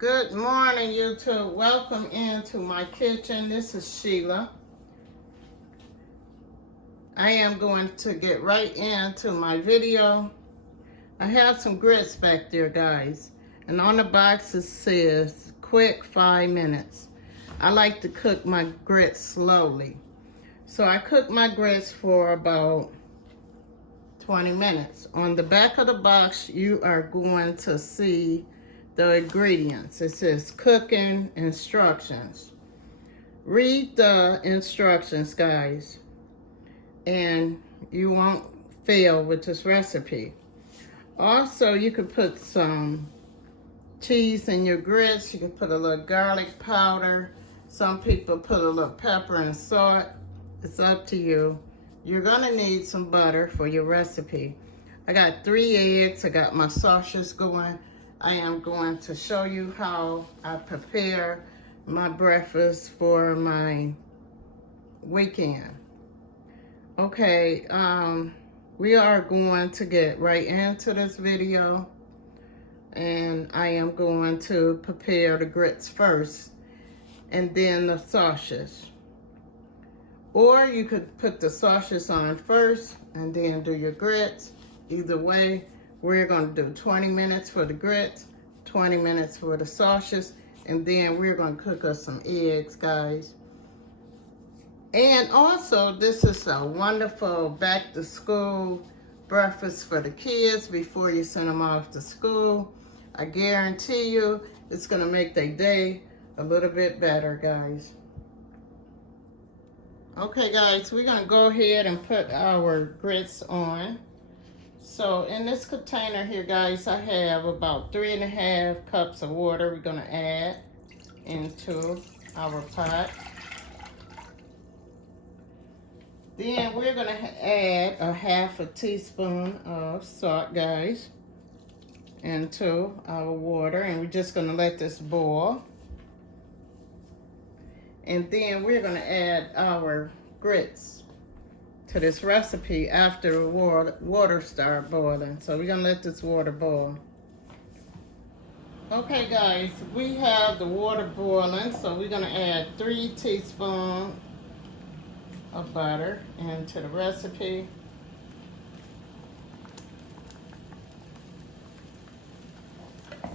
Good morning, YouTube. Welcome into my kitchen. This is Sheila. I am going to get right into my video. I have some grits back there, guys. And on the box it says, quick 5 minutes. I like to cook my grits slowly. So I cook my grits for about 20 minutes. On the back of the box, you are going to see the ingredients. It says cooking instructions. Read the instructions, guys, and you won't fail with this recipe. Also, you could put some cheese in your grits. You can put a little garlic powder. Some people put a little pepper and salt. It's up to you. You're gonna need some butter for your recipe. I got 3 eggs. I got my sausages going. I am going to show you how I prepare my breakfast for my weekend. Okay, we are going to get right into this video, and I am going to prepare the grits first and then the sausages. Or you could put the sausages on first and then do your grits. Either way, we're going to do 20 minutes for the grits, 20 minutes for the sausages, and then we're going to cook us some eggs, guys. And also, this is a wonderful back to school breakfast for the kids before you send them off to school. I guarantee you it's going to make their day a little bit better, guys. Okay, guys, we're going to go ahead and put our grits on. So in this container here, guys, I have about 3.5 cups of water we're going to add into our pot. Then we're going to add a 1/2 teaspoon of salt, guys, into our water, and we're just going to let this boil. And then we're going to add our grits to this recipe after the water start boiling. So we're going to let this water boil. Okay, guys, we have the water boiling, so we're going to add 3 teaspoons of butter into the recipe.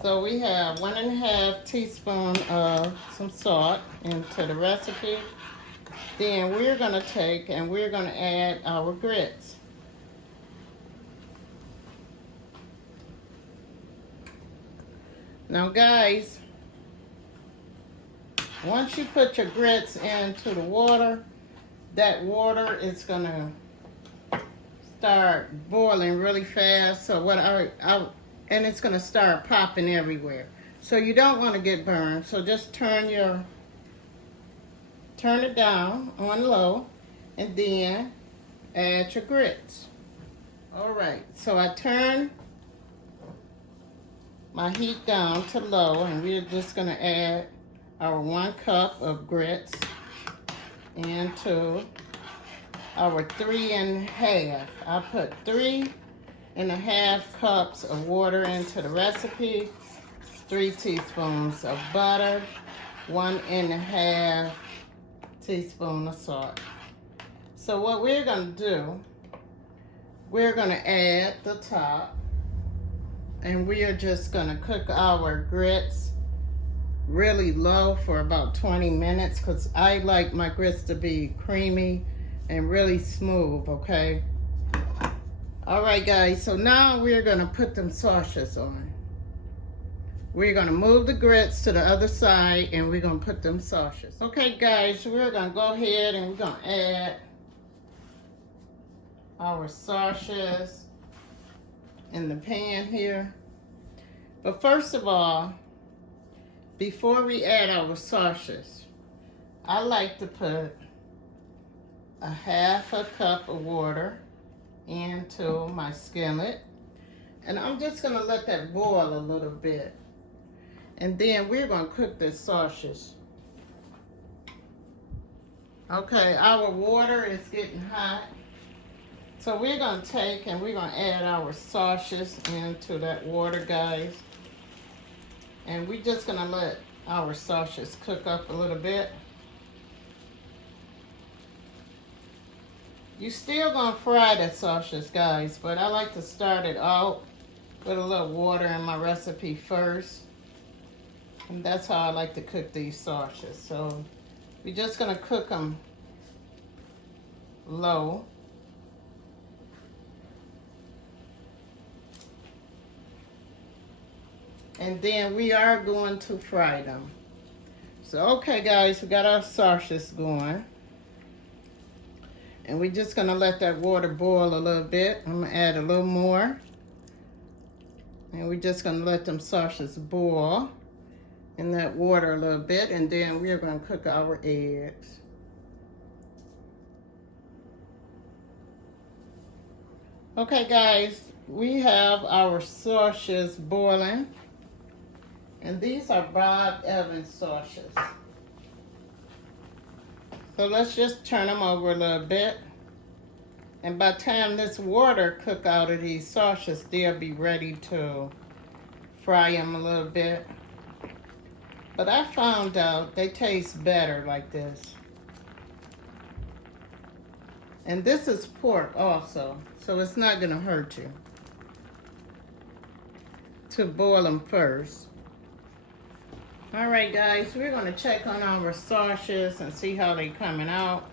So we have 1.5 teaspoons of some salt into the recipe. Then we're going to take and we're going to add our grits. Now, guys, once you put your grits into the water, that water is going to start boiling really fast. So and it's going to start popping everywhere. So you don't want to get burned. So just turn it down on low and then add your grits. All right, so I turn my heat down to low, and we're just going to add our 1 cup of grits into our 3.5. I put 3.5 cups of water into the recipe, 3 teaspoons of butter, 1.5 teaspoon of salt. So what we're going to do, we're going to add the top, and we are just going to cook our grits really low for about 20 minutes because I like my grits to be creamy and really smooth, okay? All right, guys, so now we're going to put them sausages on. We're going to move the grits to the other side, and we're going to put them sausages. Okay, guys, we're going to go ahead and we're going to add our sausages in the pan here. But first of all, before we add our sausages, I like to put a 1/2 cup of water into my skillet. And I'm just going to let that boil a little bit. And then we're going to cook the sausages. Okay, our water is getting hot. So we're going to take and we're going to add our sausages into that water, guys. And we're just gonna let our sausages cook up a little bit. You still gonna fry the sausages, guys, but I like to start it out with a little water in my recipe first. And that's how I like to cook these sausages. So we're just gonna cook them low. And then we are going to fry them. So, okay guys, we got our sausages going. And we're just gonna let that water boil a little bit. I'm gonna add a little more. And we're just gonna let them sausages boil in that water a little bit. And then we're gonna cook our eggs. Okay guys, we have our sausages boiling. And these are Bob Evans sausages. So let's just turn them over a little bit. And by the time this water cook out of these sausages, they'll be ready to fry them a little bit. But I found out they taste better like this. And this is pork also, so it's not gonna hurt you to boil them first. All right, guys, we're gonna check on our sausages and see how they coming out.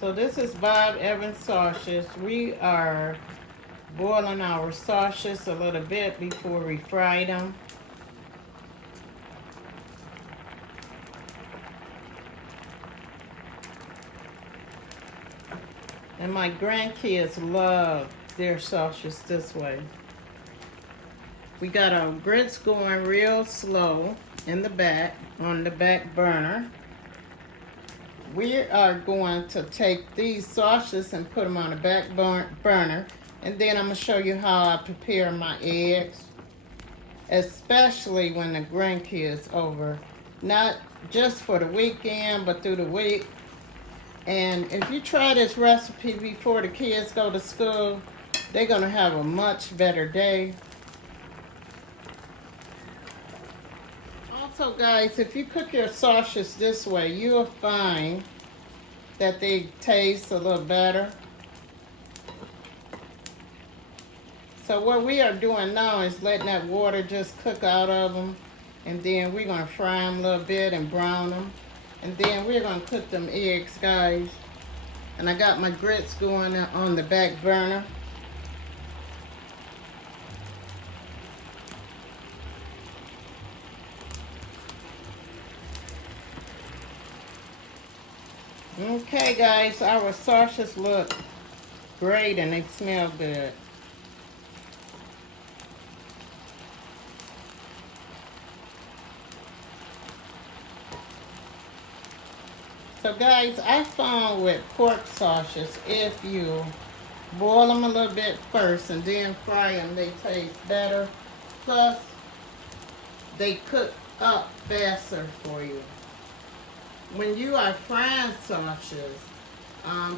So this is Bob Evans sausages. We are boiling our sausages a little bit before we fry them. And my grandkids love their sausages this way. We got our grits going real slow in the back, on the back burner. We are going to take these sausages and put them on the back burner. And then I'm gonna show you how I prepare my eggs, especially when the grandkids over. Not just for the weekend, but through the week. And if you try this recipe before the kids go to school, they're gonna have a much better day. Also guys, if you cook your sausages this way, you'll find that they taste a little better. So what we are doing now is letting that water just cook out of them. And then we're gonna fry them a little bit and brown them. And then we're gonna cook them eggs, guys. And I got my grits going on the back burner. Okay, guys, our sausages look great and they smell good. So guys, I found with pork sausages, if you boil them a little bit first and then fry them, they taste better. Plus, they cook up faster for you. When you are frying sausages,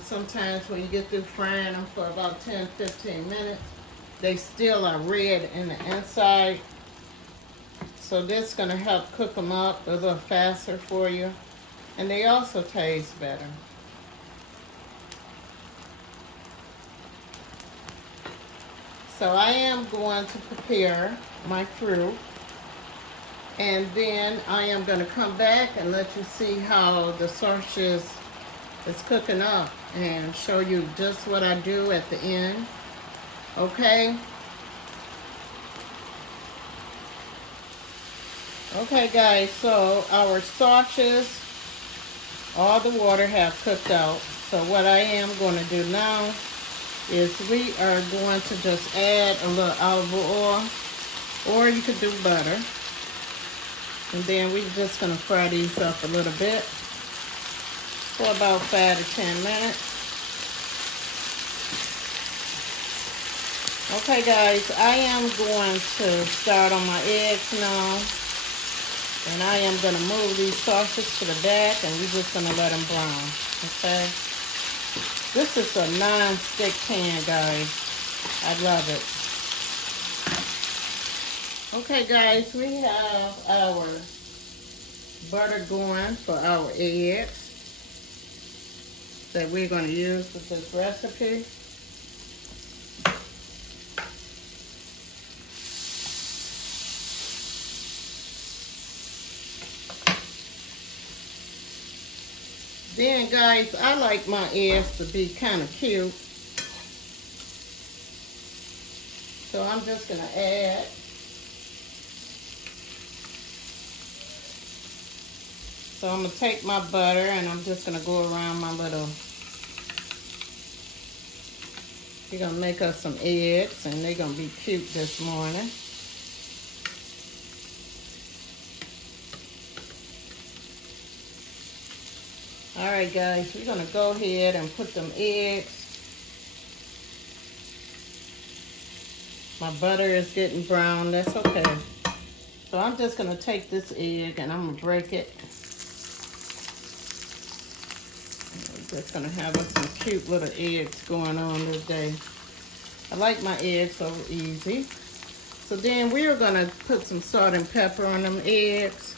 sometimes when you get through frying them for about 10-15 minutes, they still are red in the inside. So this is gonna help cook them up a little faster for you. And they also taste better. So I am going to prepare my fruit. And then I am going to come back and let you see how the sausages is cooking up and show you just what I do at the end. Okay? Okay guys, so our sausages, all the water have cooked out. So what I am going to do now is we are going to just add a little olive oil, or you could do butter. And then we're just going to fry these up a little bit for about 5 to 10 minutes. Okay guys, I am going to start on my eggs now. And I am going to move these sausages to the back, and we're just going to let them brown, okay? This is a non-stick pan, guys. I love it. Okay, guys, we have our butter going for our eggs that we're going to use with this recipe. Then, guys, I like my eggs to be kind of cute. So I'm just going to add So I'm going to take my butter and I'm just going to go around my little, we're going to make us some eggs and they're going to be cute this morning. Alright guys, we're going to go ahead and put them eggs. My butter is getting brown, that's okay. So I'm just going to take this egg and I'm going to break it. I'm just going to have some cute little eggs going on today. I like my eggs so easy. So then we're going to put some salt and pepper on them eggs.